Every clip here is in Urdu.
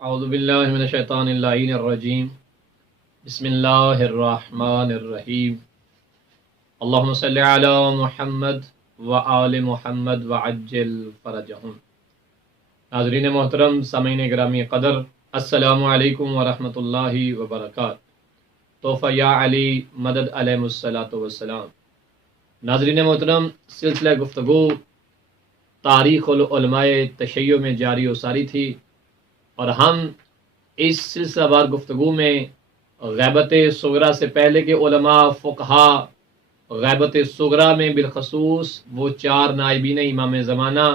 اعوذ باللہ من الشیطان اللعین الرجیم بسم اللہ الرحمن الرحیم اللہم صلی علی محمد وآل محمد وعجل فرجہم۔ ناظرین محترم، سامعین گرامی قدر، السلام علیکم ورحمۃ اللہ وبرکاتہ۔ تحفہ یا علی مدد علیہ الصلاۃ والسلام۔ ناظرین محترم، سلسلہ گفتگو تاریخ العلماء تشیع میں جاری و ساری تھی، اور ہم اس سلسلہ وار گفتگو میں غیبت صغرا سے پہلے کے علماء فقہا، غیبت صغرا میں بالخصوص وہ 4 نائبین امام زمانہ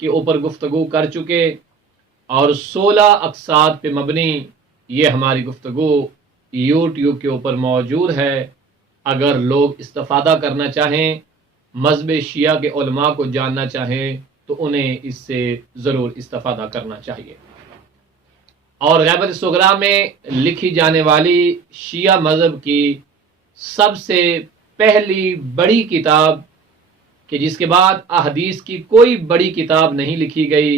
کے اوپر گفتگو کر چکے، اور 16 اقساط پہ مبنی یہ ہماری گفتگو یوٹیوب کے اوپر موجود ہے۔ اگر لوگ استفادہ کرنا چاہیں، مذہب شیعہ کے علماء کو جاننا چاہیں، تو انہیں اس سے ضرور استفادہ کرنا چاہیے۔ اور غیبت صغرا میں لکھی جانے والی شیعہ مذہب کی سب سے پہلی بڑی کتاب، کہ جس کے بعد احادیث کی کوئی بڑی کتاب نہیں لکھی گئی،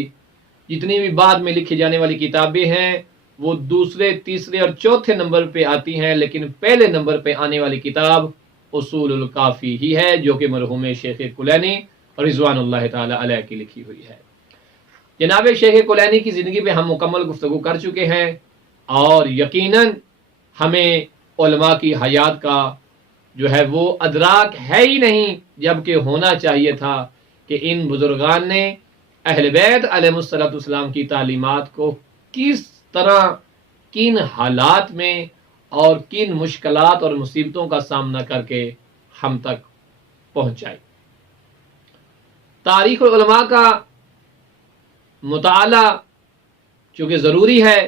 جتنی بھی بعد میں لکھی جانے والی کتابیں ہیں وہ دوسرے، تیسرے اور چوتھے نمبر پہ آتی ہیں، لیکن پہلے نمبر پہ آنے والی کتاب اصول الکافی ہی ہے، جو کہ مرحوم شیخ کلینی رضوان اللہ تعالی علیہ کی لکھی ہوئی ہے۔ جناب شیخ کلینی کی زندگی پہ ہم مکمل گفتگو کر چکے ہیں، اور یقیناً ہمیں علماء کی حیات کا جو ہے وہ ادراک ہے ہی نہیں، جبکہ ہونا چاہیے تھا کہ ان بزرگان نے اہل بیت علیہ السلام کی تعلیمات کو کس طرح، کن حالات میں اور کن مشکلات اور مصیبتوں کا سامنا کر کے ہم تک پہنچائی۔ تاریخ العلماء کا مطالعہ چونکہ ضروری ہے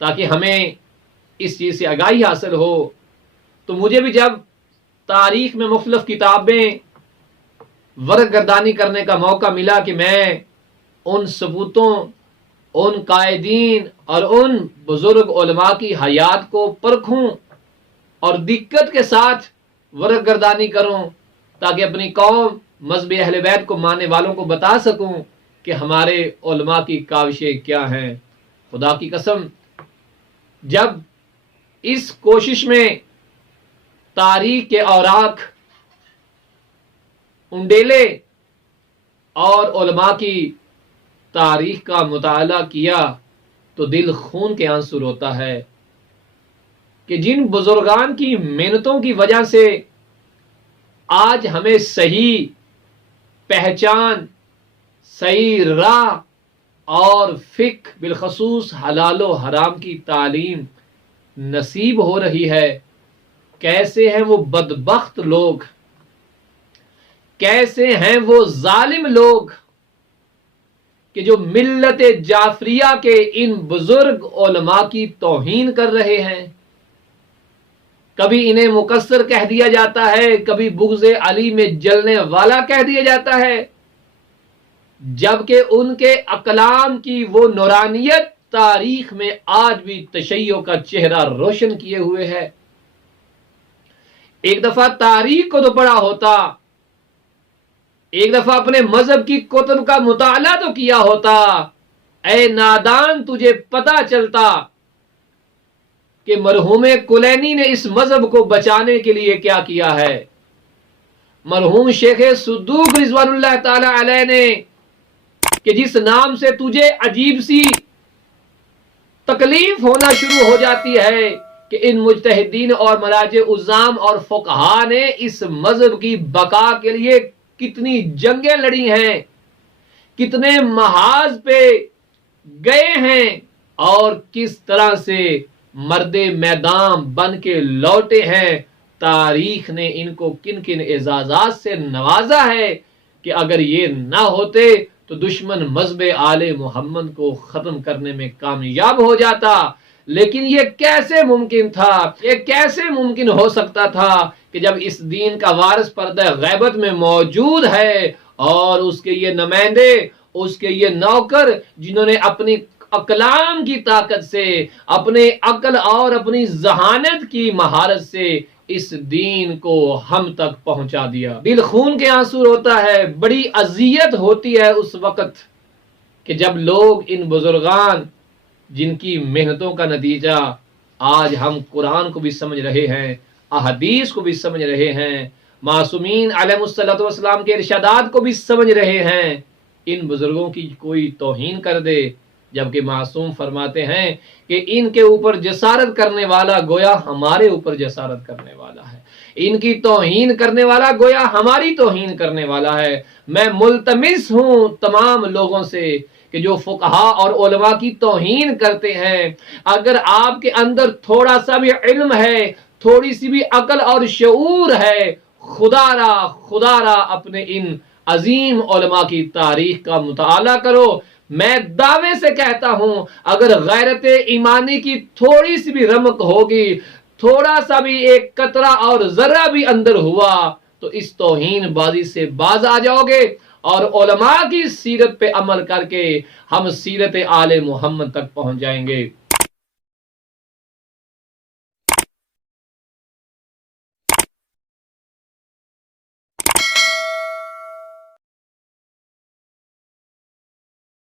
تاکہ ہمیں اس چیز سے آگاہی حاصل ہو، تو مجھے بھی جب تاریخ میں مختلف کتابیں ورق گردانی کرنے کا موقع ملا کہ میں ان ثبوتوں، ان قائدین اور ان بزرگ علماء کی حیات کو پرکھوں اور دقت کے ساتھ ورق گردانی کروں، تاکہ اپنی قوم، مذہب اہل بیت کو ماننے والوں کو بتا سکوں کہ ہمارے علماء کی کاوشیں کیا ہیں۔ خدا کی قسم، جب اس کوشش میں تاریخ کے اوراق انڈیلے اور علماء کی تاریخ کا مطالعہ کیا، تو دل خون کے آنسو روتا ہے کہ جن بزرگان کی محنتوں کی وجہ سے آج ہمیں صحیح پہچان، صحیح راہ اور فقہ، بالخصوص حلال و حرام کی تعلیم نصیب ہو رہی ہے، کیسے ہیں وہ بدبخت لوگ، کیسے ہیں وہ ظالم لوگ کہ جو ملت جعفریہ کے ان بزرگ علماء کی توہین کر رہے ہیں۔ کبھی انہیں مقصر کہہ دیا جاتا ہے، کبھی بغض علی میں جلنے والا کہہ دیا جاتا ہے، جبکہ ان کے اقلام کی وہ نورانیت تاریخ میں آج بھی تشیع کا چہرہ روشن کیے ہوئے ہے۔ ایک دفعہ تاریخ کو تو پڑھا ہوتا، ایک دفعہ اپنے مذہب کی کتب کا مطالعہ تو کیا ہوتا، اے نادان تجھے پتہ چلتا کہ مرحوم کلینی نے اس مذہب کو بچانے کے لیے کیا کیا ہے، مرحوم شیخ صدوق رضوان اللہ تعالی علیہ نے، کہ جس نام سے تجھے عجیب سی تکلیف ہونا شروع ہو جاتی ہے کہ ان مجتہدین اور مراجع عظام اور فقہا نے اس مذہب کی بقا کے لیے کتنی جنگیں لڑی ہیں، کتنے محاذ پہ گئے ہیں، اور کس طرح سے مرد میدان بن کے لوٹے ہیں۔ تاریخ نے ان کو کن کن اعزازات سے نوازا ہے کہ اگر یہ نہ ہوتے تو دشمن مذہب آل محمد کو ختم کرنے میں کامیاب ہو جاتا۔ لیکن یہ کیسے ممکن تھا، یہ کیسے ممکن ہو سکتا تھا کہ جب اس دین کا وارث پردہ غیبت میں موجود ہے، اور اس کے یہ نمائندے، اس کے یہ نوکر، جنہوں نے اپنی اقلام کی طاقت سے، اپنے عقل اور اپنی ذہانت کی مہارت سے اس دین کو ہم تک پہنچا دیا۔ دل خون کے آنسو روتا ہے، بڑی اذیت ہوتی ہے اس وقت کہ جب لوگ ان بزرگان جن کی محنتوں کا نتیجہ آج ہم قرآن کو بھی سمجھ رہے ہیں، احادیث کو بھی سمجھ رہے ہیں، معصومین علیہ الصلوۃ والسلام کے ارشادات کو بھی سمجھ رہے ہیں، ان بزرگوں کی کوئی توہین کر دے، جبکہ معصوم فرماتے ہیں کہ ان کے اوپر جسارت کرنے والا گویا ہمارے اوپر جسارت کرنے والا ہے، ان کی توہین کرنے والا گویا ہماری توہین کرنے والا ہے۔ میں ملتمس ہوں تمام لوگوں سے کہ جو فقہا اور علماء کی توہین کرتے ہیں، اگر آپ کے اندر تھوڑا سا بھی علم ہے، تھوڑی سی بھی عقل اور شعور ہے، خدا را اپنے ان عظیم علماء کی تاریخ کا مطالعہ کرو۔ میں دعوے سے کہتا ہوں اگر غیرت ایمانی کی تھوڑی سی بھی رمق ہوگی، تھوڑا سا بھی ایک قطرہ اور ذرہ بھی اندر ہوا تو اس توہین بازی سے باز آ جاؤ گے، اور علماء کی سیرت پہ عمل کر کے ہم سیرت آل محمد تک پہنچ جائیں گے۔